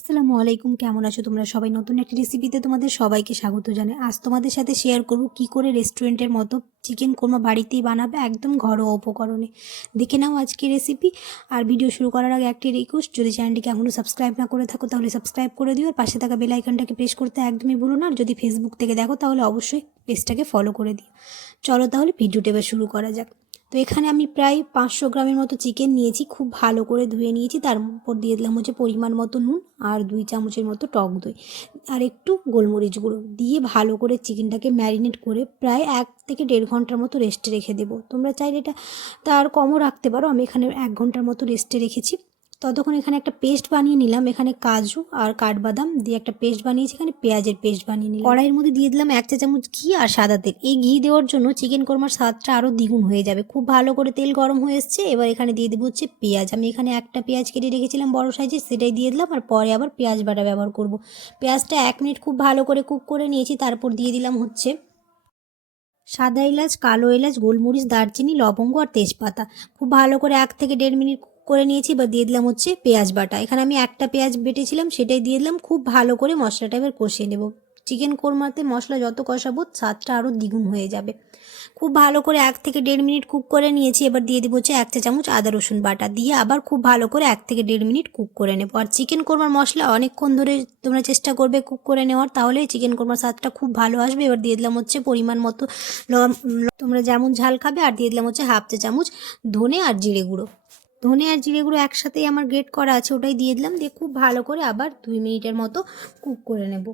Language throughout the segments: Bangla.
আসসালামু আলাইকুম, কেমন আছো তোমরা সবাই? নতুন একটা রেসিপিতে তোমাদের সবাইকে স্বাগত জানাই। আজ তোমাদের সাথে শেয়ার করব কি করে রেস্টুরেন্টের মতো চিকেন কোরমা বাড়িতেই বানাবে একদম ঘরোয়া উপকরণে। দেখে নাও আজকে রেসিপি। আর ভিডিও শুরু করার আগে একটি রিকোয়েস্ট, যদি চ্যানেলটিকে এখনও সাবস্ক্রাইব না করে থাকো তাহলে সাবস্ক্রাইব করে দিও, আর পাশে থাকা বেল আইকনটাকে প্রেস করতে একদমই ভুলো না। আর যদি ফেসবুক থেকে দেখো তাহলে অবশ্যই পেজটাকে ফলো করে দিও। চলো তাহলে ভিডিওটা এবার শুরু করা যাক। তো এখানে আমি প্রায় 500 গ্রামের মতো চিকেন নিয়েছি, খুব ভালো করে ধুয়ে নিয়েছি। তার উপর দিয়ে দিলাম পরিমাণ মতো নুন আর 2 চামচের মতো টক দই আর একটু গোলমরিচ গুঁড়ো দিয়ে ভালো করে চিকেনটাকে ম্যারিনেট করে প্রায় 1 থেকে 1.5 ঘন্টার মতো রেস্টে রেখে দেবো। তোমরা চাইলে এটা তার কমও রাখতে পারো, আমি এখানে 1 ঘন্টার মতো রেস্টে রেখেছি। ততক্ষণ এখানে একটা পেস্ট বানিয়ে নিলাম। এখানে কাজু আর কাঠবাদাম দিয়ে একটা পেস্ট বানিয়েছি, এখানে পেঁয়াজের পেস্ট বানিয়ে নিলাম। কড়াইয়ের মধ্যে দিয়ে দিলাম 1 চা চামচ ঘি আর সাদা তেল। এই ঘি দেওয়ার জন্য চিকেন কোরমার স্বাদটা আরও দ্বিগুণ হয়ে যাবে। খুব ভালো করে তেল গরম হয়ে এসছে, এবার এখানে দিয়ে দেবো পেঁয়াজ। আমি এখানে একটা পেঁয়াজ কেটে রেখেছিলাম বড় সাইজের, সেটাই দিয়ে দিলাম। আর পরে আবার পেঁয়াজ বাটা ব্যবহার করব। পেঁয়াজটা 1 মিনিট খুব ভালো করে কুক করে নিয়েছি। তারপর দিয়ে দিলাম সাদা এলাচ, কালো এলাচ, গোলমরিচ, দারচিনি, লবঙ্গ আর তেজপাতা। খুব ভালো করে 1 থেকে 1.5 মিনিট করে নিয়েছি। এবার দিয়ে দিলাম পেঁয়াজ বাটা। এখানে আমি একটা পেঁয়াজ বেটেছিলাম, সেটাই দিয়ে দিলাম। খুব ভালো করে মশলাটা এবার কষিয়ে নেব। চিকেন কোরমাতে মশলা যত কষাবো স্বাদটা আরও দ্বিগুণ হয়ে যাবে। খুব ভালো করে 1 থেকে 1.5 মিনিট কুক করে নিয়েছি। এবার দিয়ে দেবো 1 চা চামচ আদা রসুন বাটা, দিয়ে আবার খুব ভালো করে 1 থেকে 1.5 মিনিট কুক করে নেবো। আর চিকেন কোরমার মশলা অনেকক্ষণ ধরে তোমরা চেষ্টা করবে কুক করে নেওয়ার, তাহলে চিকেন কোরমার স্বাদটা খুব ভালো আসবে। এবার দিয়ে দিলাম পরিমাণ মতো তোমরা যেমন ঝাল খাবে। আর দিয়ে দিলাম 1/2 চা চামচ ধনে আর জিরে গুঁড়ো। ধনে আর জিরে গুঁড়ো একসাথেই আমার গ্রেট করা আছে, ওটাই দিয়ে দিলাম। দিয়ে খুব ভালো করে আবার 2 মিনিটের মতো কুক করে নেব।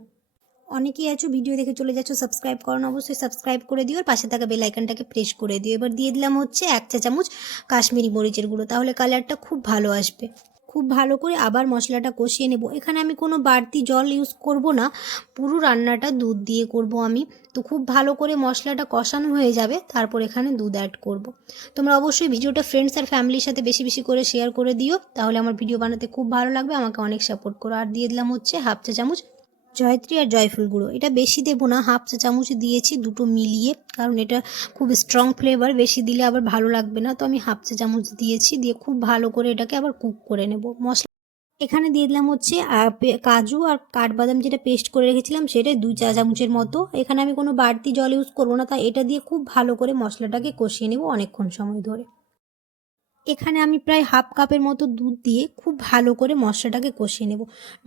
অনেকেই আছো ভিডিও দেখে চলে যাচ্ছ, সাবস্ক্রাইব করো না, অবশ্যই সাবস্ক্রাইব করে দিও আর পাশে থাকা বেল আইকনটাকে প্রেস করে দিও। এবার দিয়ে দিলাম 1 চা চামচ কাশ্মীরি মরিচের গুঁড়ো, তাহলে কালারটা খুব ভালো আসবে। খুব ভালো করে আবার মশলাটা কষিয়ে নেব। এখানে আমি কোনো বাড়তি জল ইউজ করব না, পুরো রান্নাটা দুধ দিয়ে করব আমি। তো খুব ভালো করে মশলাটা কষানো হয়ে যাবে, তারপর এখানে দুধ অ্যাড করব। তোমরা অবশ্যই ভিডিওটা ফ্রেন্ডস আর ফ্যামিলির সাথে বেশি বেশি করে শেয়ার করে দিও, তাহলে আমার ভিডিও বানাতে খুব ভালো লাগবে, আমাকে অনেক সাপোর্ট করো। আর দিয়ে দিলাম 1/2 চা চামচ জয়ত্রী আর জয়ফুল গুঁড়ো। এটা বেশি দেবো না, 1/2 চা চামচ দিয়েছি দুটো মিলিয়ে, কারণ এটা খুব স্ট্রং ফ্লেভার, বেশি দিলে আবার ভালো লাগবে না। তো আমি 1/2 চা চামচ দিয়েছি। দিয়ে খুব ভালো করে এটাকে আবার কুক করে নেব। মশলা এখানে দিয়ে দিলাম কাজু আর কাঠবাদাম যেটা পেস্ট করে রেখেছিলাম, সেটা 2 চা চামচের মতো। এখানে আমি কোনো বাড়তি জল ইউজ করবো না, তাই এটা দিয়ে খুব ভালো করে মশলাটাকে কষিয়ে নেব অনেকক্ষণ সময় ধরে। এখানে আমি প্রায় 1/2 কাপের মতো দুধ দিয়ে খুব ভালো করে মশলাটাকে কষিয়ে নেব।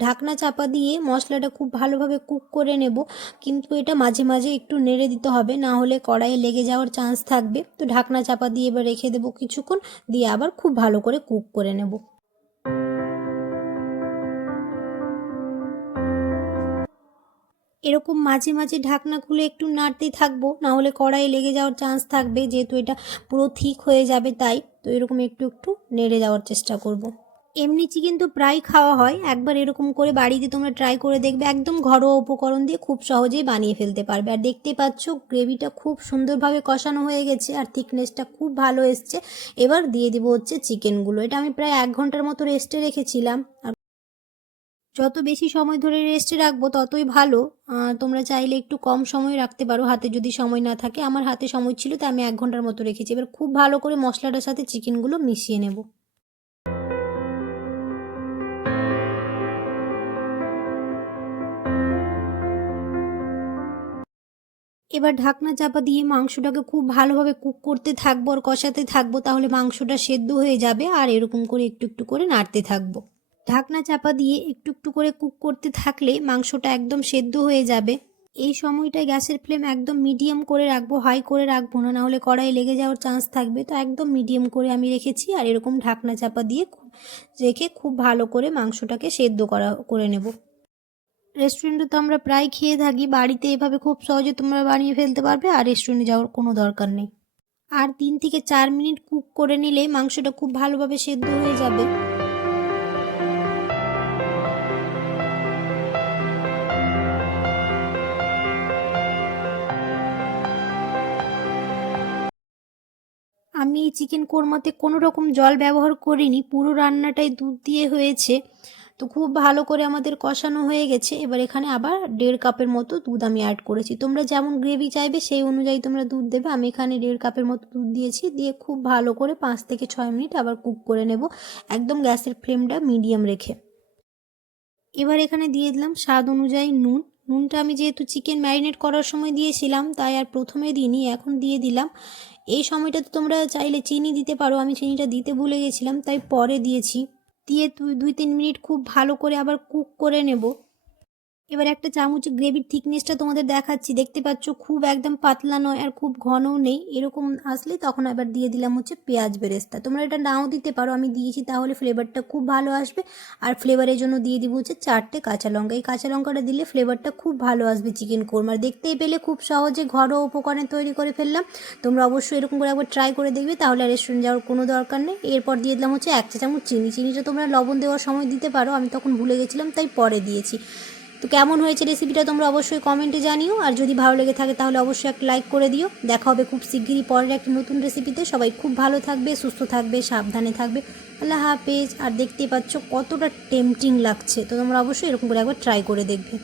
ঢাকনা চাপা দিয়ে মশলাটা খুব ভালোভাবে কুক করে নেব, কিন্তু এটা মাঝে মাঝে একটু নেড়ে দিতে হবে, না হলে কড়াইয়ে লেগে যাওয়ার চান্স থাকবে। তো ঢাকনা চাপা দিয়ে এবার রেখে দেবো কিছুক্ষণ, দিয়ে আবার খুব ভালো করে কুক করে নেব। এরকম মাঝে মাঝে ঢাকনা খুলে একটু নাড়তেই থাকবো, না হলে কড়াইয়ে লেগে যাওয়ার চান্স থাকবে, যেহেতু এটা পুরো থিক হয়ে যাবে। তাই তো এরকম একটু একটু নেড়ে যাওয়ার চেষ্টা করব। এমনি চিকেন তো প্রায় খাওয়া হয়, একবার এরকম করে বাড়িতে তোমরা ট্রাই করে দেখবে। একদম ঘরোয়া উপকরণ দিয়ে খুব সহজেই বানিয়ে ফেলতে পারবে। আর দেখতে পাচ্ছ গ্রেভিটা খুব সুন্দরভাবে কষানো হয়ে গেছে আর থিকনেসটা খুব ভালো এসছে। এবার দিয়ে দিব চিকেনগুলো। এটা আমি প্রায় 1 ঘন্টার মতো রেস্টে রেখেছিলাম। আর যত বেশি সময় ধরে রেস্টে রাখবো ততই ভালো। তোমরা চাইলে একটু কম সময় রাখতে পারো, হাতে যদি সময় না থাকে। আমার হাতে সময় ছিল, তাই আমি 1 ঘন্টার মতো রেখেছি। এবার খুব ভালো করে মশলাটার সাথে চিকেনগুলো মিশিয়ে নেব। এবার ঢাকনা চাপা দিয়ে মাংসটাকে খুব ভালোভাবে কুক করতে থাকবো আর কষাতে থাকবো, তাহলে মাংসটা সেদ্ধ হয়ে যাবে। আর এরকম করে একটু একটু করে নাড়তে থাকবো। ঢাকনা চাপা দিয়ে একটু একটু করে কুক করতে থাকলে মাংসটা একদম সেদ্ধ হয়ে যাবে। এই সময়টায় গ্যাসের ফ্লেম একদম মিডিয়াম করে রাখবো, হাই করে রাখবো না, নাহলে কড়াই লেগে যাওয়ার চান্স থাকবে। তো একদম মিডিয়াম করে আমি রেখেছি। আর এরকম ঢাকনা চাপা দিয়ে রেখে খুব ভালো করে মাংসটাকে সেদ্ধ করে নেব। রেস্টুরেন্টে তো আমরা প্রায় খেয়ে থাকি, বাড়িতে এভাবে খুব সহজে তোমরা বানিয়ে ফেলতে পারবে, আর রেস্টুরেন্টে যাওয়ার কোনো দরকার নেই। আর 3 থেকে 4 মিনিট কুক করে নিলে মাংসটা খুব ভালোভাবে সেদ্ধ হয়ে যাবে। আমি এই চিকেন কোরমাতে কোনো রকম জল ব্যবহার করিনি, পুরো রান্নাটাই দুধ দিয়ে হয়েছে। তো খুব ভালো করে আমাদের কষানো হয়ে গেছে। এবার এখানে আবার 1.5 কাপের মতো দুধ আমি অ্যাড করেছি। তোমরা যেমন গ্রেভি চাইবে সেই অনুযায়ী তোমরা দুধ দেবে। আমি এখানে 1.5 কাপের মতো দুধ দিয়েছি। দিয়ে খুব ভালো করে 5 থেকে 6 মিনিট আবার কুক করে নেব, একদম গ্যাসের ফ্লেমটা মিডিয়াম রেখে। এবার এখানে দিয়ে দিলাম স্বাদ অনুযায়ী নুন। নুনটা আমি যেহেতু চিকেন ম্যারিনেট করার সময় দিয়েছিলাম তাই আর প্রথমে দিইনি, এখন দিয়ে দিলাম। এই সময়টাতে তোমরা চাইলে চিনি দিতে পারো, আমি চিনিটা দিতে ভুলে গেছিলাম তাই পরে দিয়েছি। দিয়ে 2-3 মিনিট খুব ভালো করে আবার কুক করে নেব। এবার একটা চামচ গ্রেভির থিকনেসটা তোমাদের দেখাচ্ছি, দেখতে পাচ্ছ খুব একদম পাতলা নয় আর খুব ঘনও নেই, এরকম আসলে তখন আবার দিয়ে দিলাম হচ্ছে পেঁয়াজ বেরেস্তা। তোমরা এটা নাও দিতে পারো, আমি দিয়েছি তাহলে ফ্লেভারটা খুব ভালো আসবে। আর ফ্লেভারের জন্য দিয়ে দিব হচ্ছে 4টে কাঁচা লঙ্কা, এই কাঁচা লঙ্কাটা দিলে ফ্লেভারটা খুব ভালো আসবে চিকেন কোরমার। দেখতেই পেলে খুব সহজে ঘরোয়া উপকরণে তৈরি করে ফেললাম। তোমরা অবশ্যই এরকম করে একবার ট্রাই করে দেখবে, তাহলে আর রেস্টুরেন্ট যাওয়ার কোনো দরকার নেই। এরপর দিয়ে দিলাম হচ্ছে 1 চা চামচ চিনি। চিনিটা তোমরা লবণ দেওয়ার সময় দিতে পারো, আমি তখন ভুলে গেছিলাম তাই পরে দিয়েছি। তো কেমন হয়েছে রেসিপিটা তোমরা অবশ্যই কমেন্টে জানিও, আর যদি ভালো লেগে থাকে তাহলে অবশ্যই একটা লাইক করে দিও। দেখা হবে খুব শিগগিরই পরের একটা নতুন রেসিপিতে। সবাই খুব ভালো থাকবে, সুস্থ থাকবে, সাবধানে থাকবে। আল্লাহ হাফেজ। আর দেখতেই পাচ্ছ কতটা টেম্পটিং লাগছে, তো তোমরা অবশ্যই এরকম করে একবার ট্রাই করে দেখবে।